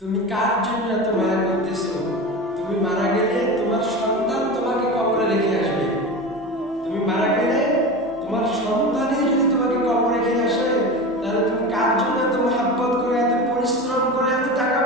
তুমি কার জন্য এত মায়া করতেছো? তুমি মারা গেলে তোমার সন্তান তোমাকে কবরে রেখে আসবে। তুমি মারা গেলে তোমার সন্তানই যদি তোমাকে কবরে রেখে আসে, তাহলে তুমি কার জন্য এত মহাব্বত করে, এত পরিশ্রম করে, এত টাকা